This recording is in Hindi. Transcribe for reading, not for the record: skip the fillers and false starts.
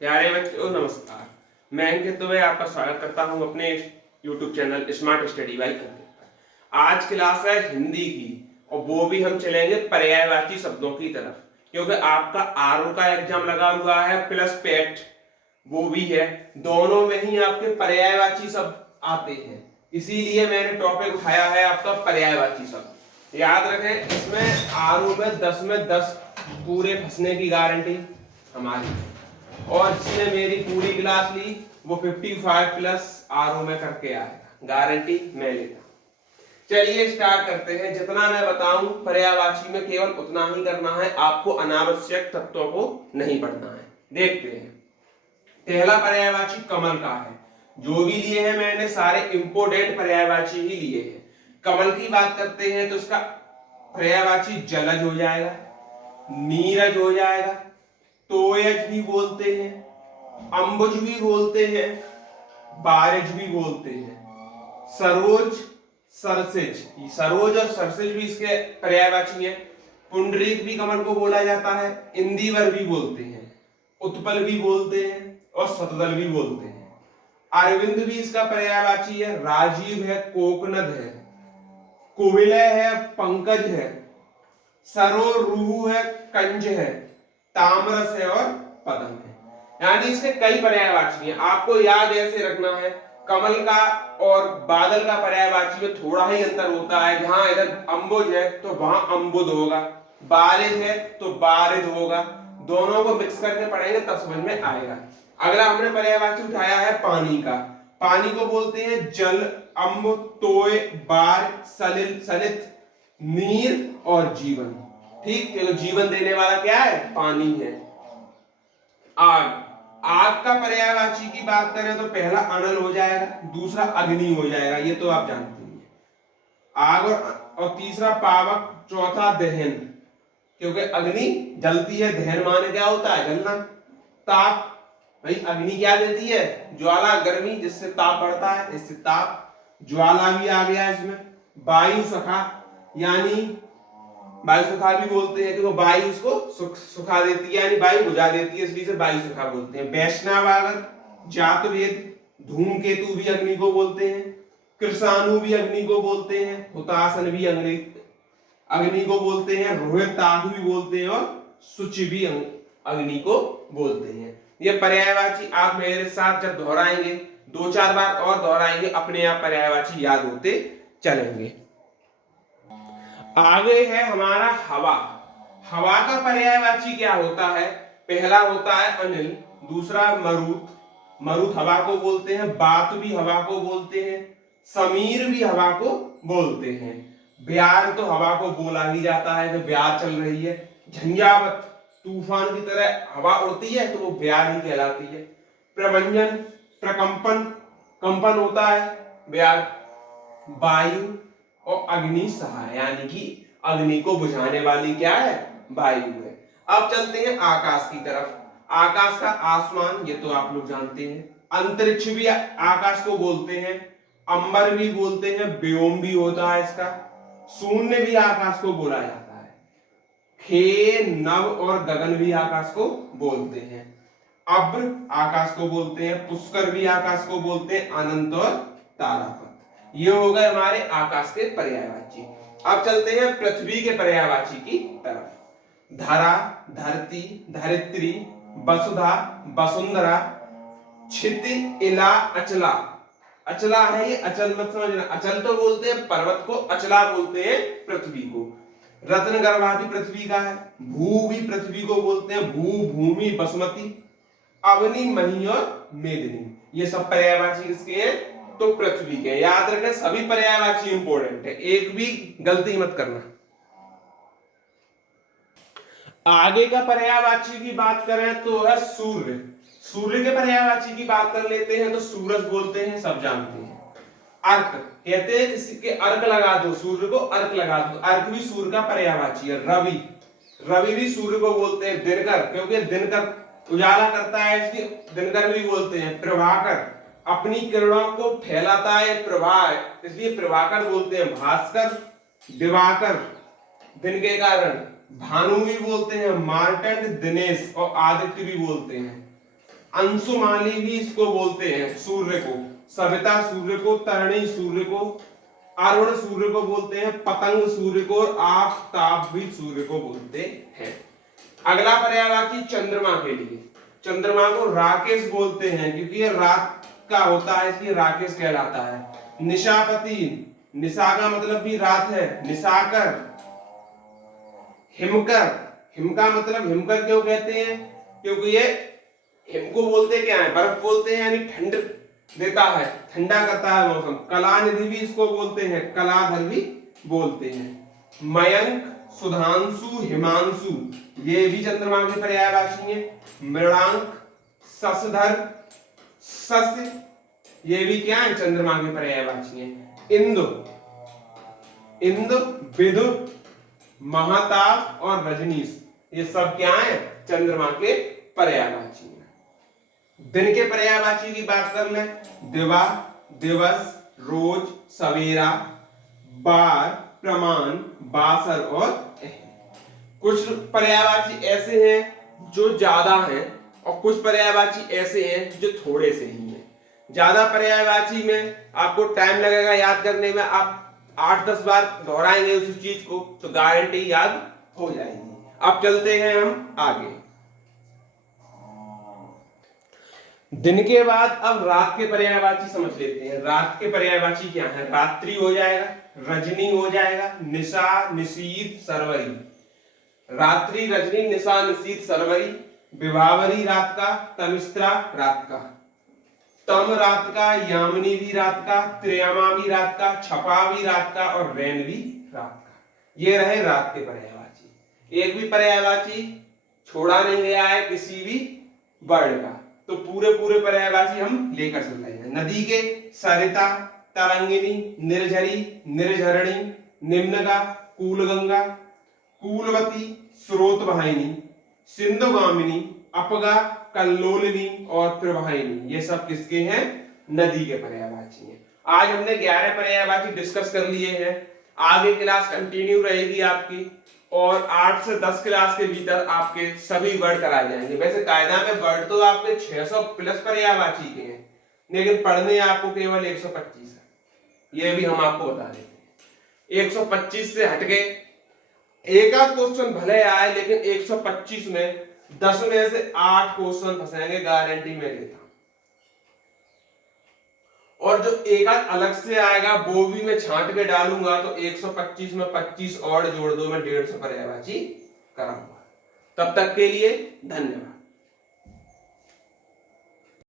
प्यारे बच्चों नमस्कार। मैं अंकित दुबे आपका स्वागत करता हूं अपने YouTube channel smart study by Ankit पर। आज क्लास है हिंदी की और वो भी हम चलेंगे पर्यायवाची शब्दों की तरफ, क्योंकि आपका आरओ का एग्जाम लगा हुआ है प्लस पेट वो भी है। दोनों में ही आपके पर्यायवाची शब्द आते हैं, इसीलिए मैंने टॉपिक उठाया है आपका पर्यायवाची शब्द। याद रखें, इसमें आरओ में 10 में 10 पूरे फंसने की गारंटी हमारी, और जिसने मेरी पूरी क्लास ली वो 55 प्लस आरओ में करके आएगा, गारंटी मैं लेता। चलिए स्टार्ट करते हैं। जितना मैं बताऊं पर्यायवाची में केवल उतना ही करना है, आपको अनावश्यक तत्वों को नहीं पढ़ना है। देखते हैं, पहला पर्यायवाची कमल का है। जो भी लिए हैं मैंने सारे इंपोर्टेंट पर्यायवाची ही लिए हैं। कमल की बात करते हैं तो उसका पर्यायवाची जलज हो जाएगा, नीरज हो जाएगा, तोयज भी बोलते हैं, अंबुज भी बोलते हैं, बारिज भी बोलते हैं, सरोज, सरसिज। सरोज और सरसिज भी इसके पर्यायवाची हैं। पुंडरीक भी कमल को बोला जाता है, इंदिवर भी बोलते हैं, उत्पल भी बोलते हैं और शतदल भी बोलते हैं। अरविंद भी इसका पर्यायवाची है, राजीव है, कोकनद है, कुविलय है, पंकज है, सरो रूहु है, कंज है, तामरस है और पदम है। यानी इसके कई पर्यायवाची हैं। आपको याद ऐसे रखना है, कमल का और बादल का पर्यायवाची में थोड़ा ही अंतर होता है। जहां इधर अंबुज है तो वहां अंबुद होगा, बारिद है तो बारिद होगा। दोनों को मिक्स करके पढ़ेंगे तब समझ में आएगा। अगला हमने पर्यायवाची उठाया है पानी का। पानी को बोलते हैं जल, अम्ब, तोय, बार, सलिल, सलित, नीर और जीवन। ठीक, क्योंकि जीवन देने वाला क्या है? पानी है। आग, आग का पर्यायवाची की बात करें तो पहला अनल हो जाएगा, दूसरा अग्नि हो जाएगा, ये तो आप जानते हैं। आग और तीसरा पावक, चौथा दहन, क्योंकि अग्नि जलती है, दहन माने क्या होता है? जलना। ताप, भाई अग्नि क्या देती है? ज्वाला, गर्मी, जिससे ताप बढ़ता है, इससे ताप, ज्वाला भी आ गया इसमें। वायु सखा, यानी वायु सुखा भी बोलते हैं, क्योंकि वायु उसको सुखा देती है, यानी वायु बुझा देती है, इसलिए से वायु सुखा बोलते हैं। वैष्णवागर, जातवेद, धूमकेतु भी अग्नि को बोलते हैं, कृषाणु भी अग्नि को बोलते हैं, हुतासन भी अग्नि को बोलते हैं, रोहित ताग भी बोलते हैं और शुचि भी अग्नि को बोलते हैं। ये पर्यायवाची आप मेरे साथ जब दोहराएंगे, 2-4 बार और दोहराएंगे, अपने आप पर्यायवाची याद होते चलेंगे। आगे है हमारा हवा। हवा का पर्यायवाची क्या होता है? पहला होता है अनिल, दूसरा मरुत, मरुत हवा को बोलते हैं, बात भी हवा को बोलते हैं, समीर भी हवा को बोलते हैं, ब्यार तो हवा को बोला ही जाता है जब ब्यार चल रही है, झंझावत तूफान की तरह हवा उड़ती है तो वो ब्यार ही कहलाती है, प्रभंजन, प्रकंपन, कंपन होता है ब्यार, वायु और अग्नि सहाय, यानी कि अग्नि को बुझाने वाली क्या है? वायु है। अब चलते हैं आकाश की तरफ। आकाश का आसमान, ये तो आप लोग जानते हैं। अंतरिक्ष भी आकाश को बोलते हैं, अंबर भी बोलते हैं, व्योम भी होता है इसका, शून्य भी आकाश को बोला जाता है, खे, नभ और गगन भी आकाश को बोलते हैं, अब्र आकाश को बोलते हैं, पुष्कर भी आकाश को बोलते हैं, अनंत और तारापथ। ये हो गए हमारे आकाश के पर्यायवाची। अब चलते हैं पृथ्वी के पर्यायवाची की तरफ। धरा, धरती, धरित्री, वसुधा, वसुंधरा, क्षिति, इला, अचला। अचला है ये, अचल मत समझना। अचल तो बोलते हैं पर्वत को, अचला बोलते हैं पृथ्वी को। रत्न गर्भा भी पृथ्वी का है, भू भी पृथ्वी को बोलते हैं, भू, भूमि, बसुमती, अवनी, मही और मेदिनी। ये सब पर्यायवाची किसके हैं? तो पृथ्वी के। याद रखें, सभी पर्यायवाची इंपॉर्टेंट है, एक भी गलती मत करना। आगे का पर्यायवाची की बात करें तो है सूर्य। सूर्य के पर्यायवाची की बात कर लेते हैं तो सूरज बोलते हैं, सब जानते हैं। अर्क कहते हैं, किसी के अर्क लगा दो, सूर्य को अर्क लगा दो, अर्क भी सूर्य का पर्यायवाची है। रवि, रवि भी सूर्य को बोलते हैं। दिनकर, क्योंकि दिनकर उजाला करता है, इसलिए दिनकर भी बोलते हैं। प्रभाकर, अपनी किरणों को फैलाता है, प्रभा, इसलिए प्रभाकर बोलते हैं। भास्कर, दिवाकर, दिन के कारण, भानु भी बोलते हैं। मार्तंड, दिनेश और आदित्य भी बोलते हैं। अंशुमाली भी इसको बोलते हैं, सूर्य को। सविता सूर्य को, तरणी सूर्य को, अरुण सूर्य को बोलते हैं, पतंग सूर्य को, और आफताब भी सूर्य को बोलते हैं। अगला पर्यायवाची चंद्रमा के लिए। चंद्रमा को राकेश बोलते हैं क्योंकि ये रात का होता है, इसलिए राकेश कहलाता है। निशापति, निशा का मतलब भी रात है। निशाकर, हिमकर, हिम का मतलब हिमकर क्यों कहते हैं? क्योंकि ये हिम को बोलते क्या है? बर्फ बोलते हैं, यानी ठंड देता है, ठंडा करता है मौसम। कलानिधि भी इसको बोलते हैं, कलाधर भी बोलते हैं। मयंक, सुधांशु, हिमांशु, ये भी चंद्रमा के पर्यायवाची हैं। मृणांक, शशधर, शश, ये भी क्या है? चंद्रमा के पर्यायवाची हैं। इंदु, इंदु, विदुर, महताब और रजनीश, ये सब क्या है? चंद्रमा के पर्यायवाची हैं। दिन के पर्यायवाची की बात कर लें। दिवा, दिवस, रोज, सवेरा, बार, प्रमाण, बासर और कुछ पर्यायवाची ऐसे हैं जो ज्यादा हैं और कुछ पर्यायवाची ऐसे हैं जो थोड़े से ही हैं। ज्यादा पर्यायवाची में आपको टाइम लगेगा याद करने में, आप 8-10 बार दोहराएंगे उस चीज को तो गारंटी याद हो जाएगी। अब चलते हैं हम आगे। दिन के बाद अब रात के पर्यायवाची समझ लेते हैं। रात के पर्यायवाची क्या है? रात्रि हो जाएगा, रजनी हो जाएगा, निशा, निशीथ, सरवरी। रात्रि, रजनी, निशा, निशीथ, सरवरी। विभावरी रात का, तमिस्त्रा रात का, तम रात का, यामिनी भी रात का, त्र्यमा भी रात का, छपा भी रात का और रैन भी रात का। ये रहे रात के पर्यायवाची। एक भी पर्यायवाची छोड़ा नहीं गया है किसी भी वर्ड का, तो पूरे पूरे पर्यायवाची हम लेकर चल रहे हैं। नदी के सरिता, तरंगिनी, निर्झरी, निर्झरणी, निम्नगा, कूलगंगा, कूलवती, स्रोतवाहिनी, सिंधुगामिनी, अपगा, कल्लोलिनी और प्रवाहिनी, ये सब किसके हैं? नदी के पर्यायवाची हैं। आज हमने 11 पर्यायवाची डिस्कस कर लिए हैं। आगे क्लास कंटिन्यू रहेगी आपकी और 8 से 10 क्लास के भीतर आपके सभी वर्ड कराए जाएंगे। वैसे कायदा में वर्ड तो आपके 600 प्लस पर्यायवाची के हैं, लेकिन पढ़ने आपको केवल 125 है। ये भी हम आपको बता देते हैं। 125 से हटके एक आध क्वेश्चन भले आए, लेकिन 125 में 10 में से 8 क्वेश्चन फंसेंगे, गारंटी में देता हूं। और जो एक आध अलग से आएगा वो भी मैं छांट के डालूंगा, तो 125 में 25 और जोड़ दो, मैं 150 पर्यायवाची कराऊंगा। तब तक के लिए धन्यवाद।